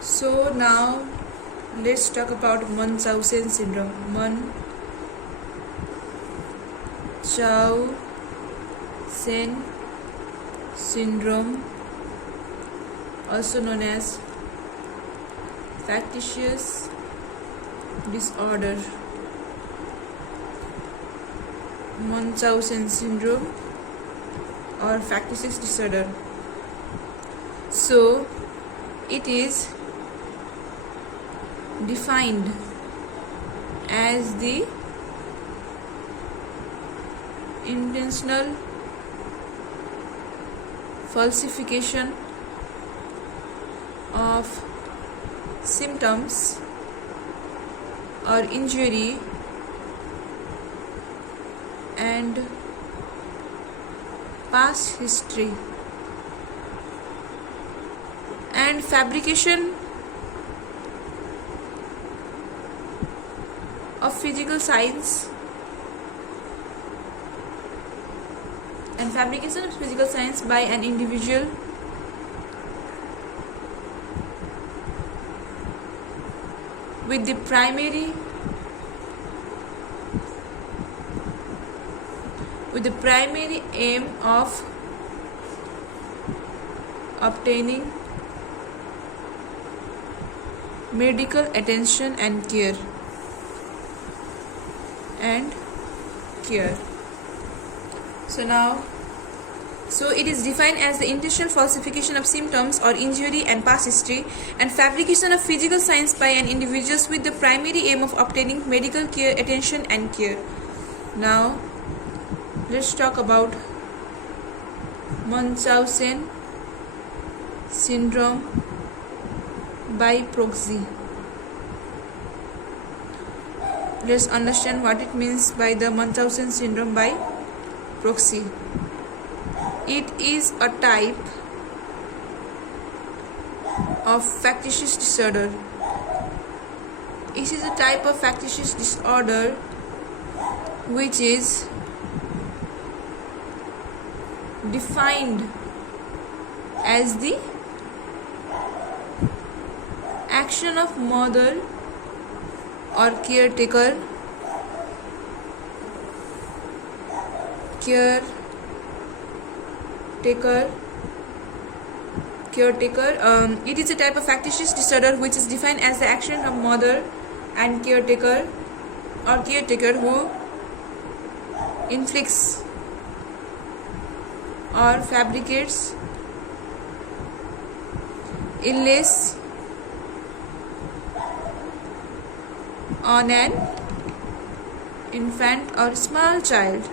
So now let's talk about Monsausen syndrome. Monsausen syndrome, also known as factitious disorder. Monsausen syndrome or factitious disorder. So it is defined as the intentional falsification of symptoms or injury and past history and fabrication of physical signs by an individual with the primary aim of obtaining medical attention and care. So it is defined as the intentional falsification of symptoms or injury and past history and fabrication of physical signs by an individual with the primary aim of obtaining medical care, attention and care. Now let's talk about Monsausen syndrome by Proxy. Let's understand what it means by the Monsausen syndrome by Proxy. It is a type of factitious disorder. It is a type of factitious disorder which is defined as the action of mother or caretaker it is a type of factitious disorder which is defined as the action of mother and caretaker who inflicts or fabricates illness on an infant or small child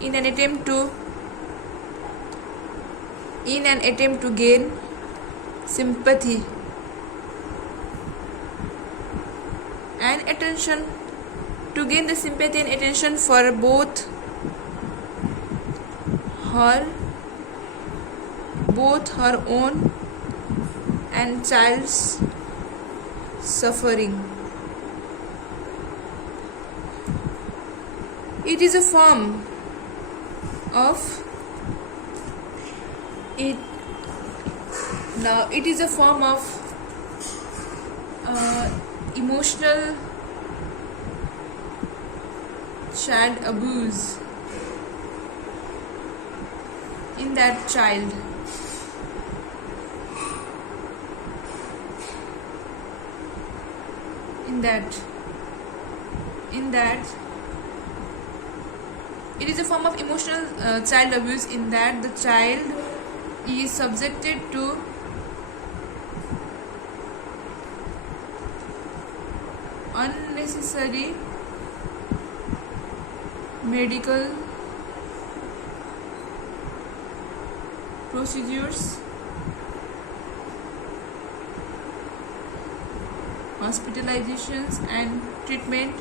in an attempt to gain sympathy and attention, to gain the sympathy and attention for both her own and child's suffering. It is a form of emotional child abuse in that child. It is a form of emotional child abuse in that the child is subjected to unnecessary medical procedures, hospitalizations and treatment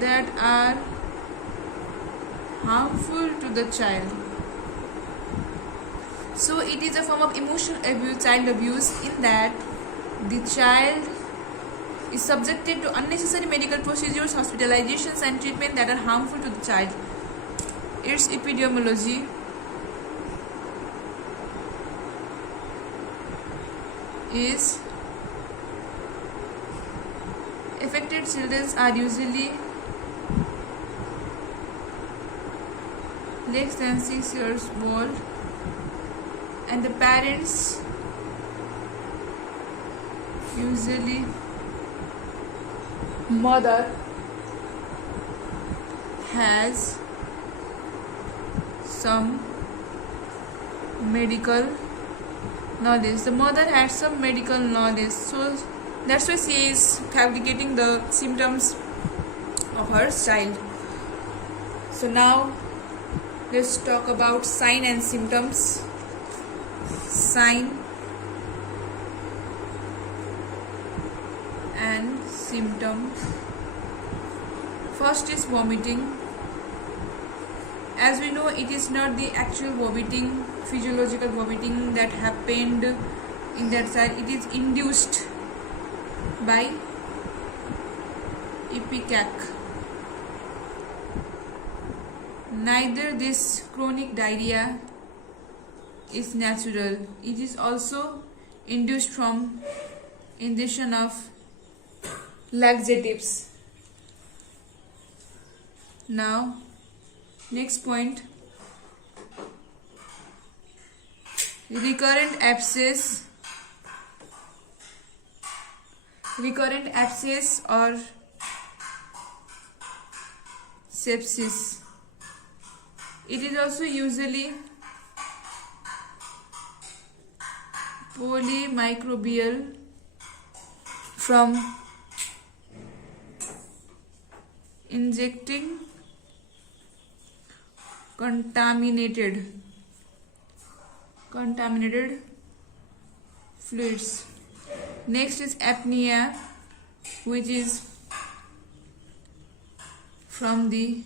that are harmful to the child. So it is a form of emotional abuse, child abuse, in that the child is subjected to unnecessary medical procedures, hospitalizations and treatment that are harmful to the child. Its epidemiology is affected children are usually less than 6 years old, and the parents usually mother has some medical knowledge. The mother had some medical knowledge, so that's why she is fabricating the symptoms of her child. So now let's talk about sign and symptoms. Sign and symptom. First is vomiting. As we know, it is not the actual vomiting, physiological vomiting that happened in that child. It is induced by ipecac. Neither this chronic diarrhea is natural. It is also induced from ingestion of laxatives. Now, next point, recurrent abscess or sepsis. It is also usually polymicrobial from injecting contaminated fluids. Next is apnea, which is from the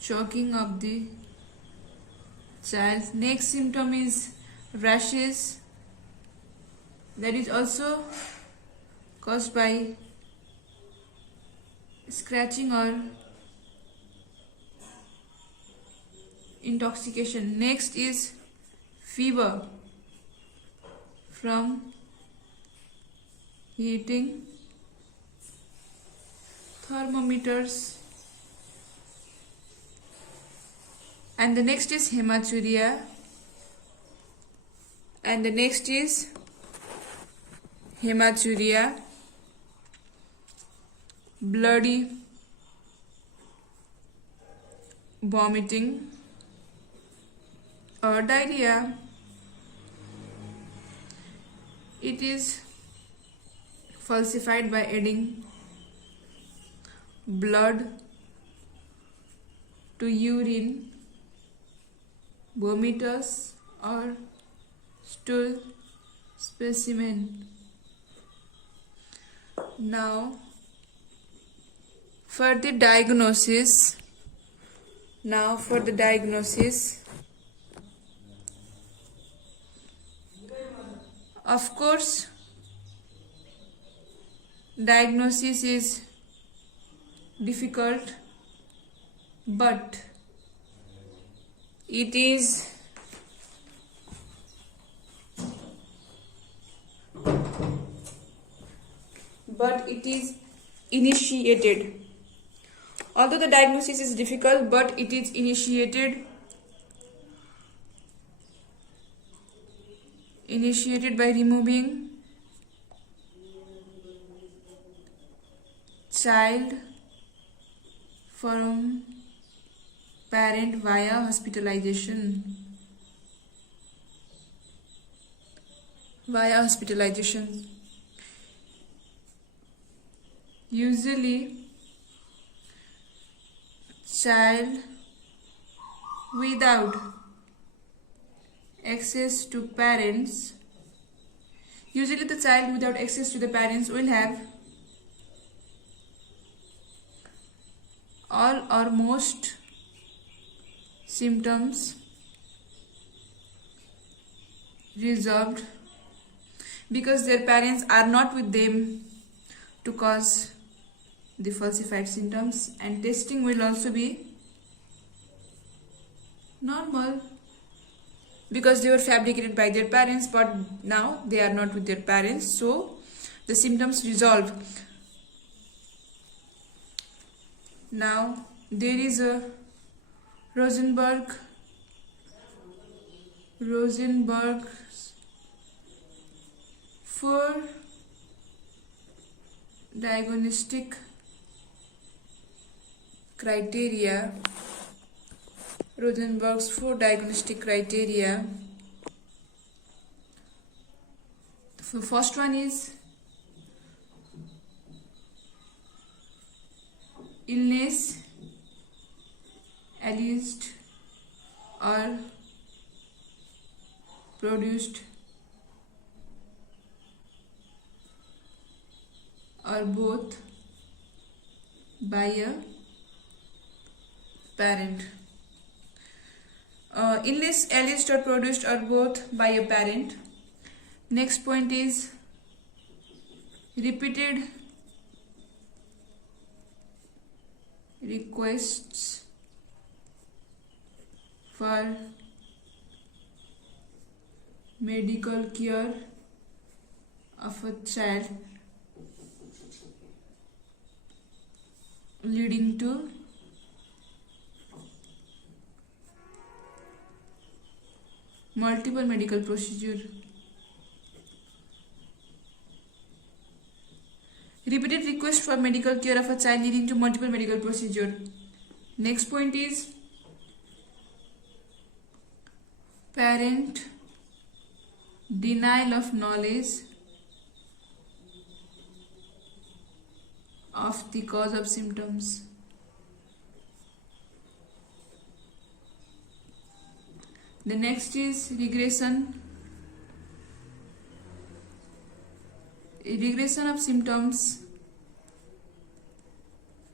choking of the child. Next symptom is rashes, that is also caused by scratching or intoxication. Next is fever from heating thermometers. And the next is hematuria. Bloody vomiting or diarrhea. It is falsified by adding blood to urine, vomitus or stool specimen. Now, for the diagnosis, of course, diagnosis is difficult, but it is initiated. Although the diagnosis is difficult, but it is initiated by removing child from parent via hospitalization. Usually, child without access to parents, will have all or most symptoms resolved because their parents are not with them to cause the falsified symptoms, and testing will also be normal, because they were fabricated by their parents, but now they are not with their parents, so the symptoms resolve. Now there is a Rosenberg's 4 diagnostic criteria. Rosenberg's 4 diagnostic criteria. The first one is illness alleged or produced or both by a parent. Illness alleged or produced or both by a parent. Next point is repeated requests for medical care of a child leading to multiple medical procedure. Repeated request for medical care of a child leading to multiple medical procedure. Next point is parent denial of knowledge of the cause of symptoms. The next is regression of symptoms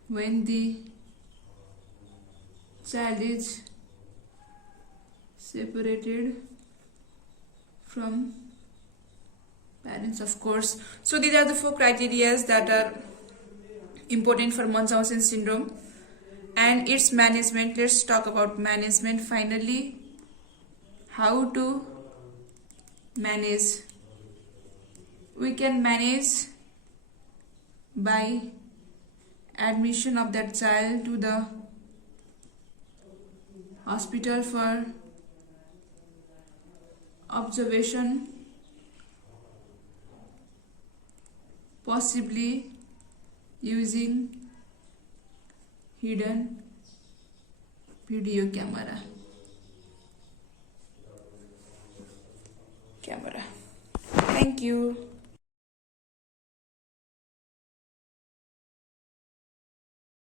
when the child is separated from parents, of course. So these are the 4 criteria that are important for Monsausen syndrome and its management. Let's talk about management finally. How to manage? We can manage by admission of that child to the hospital for observation, possibly using hidden video camera. Thank you.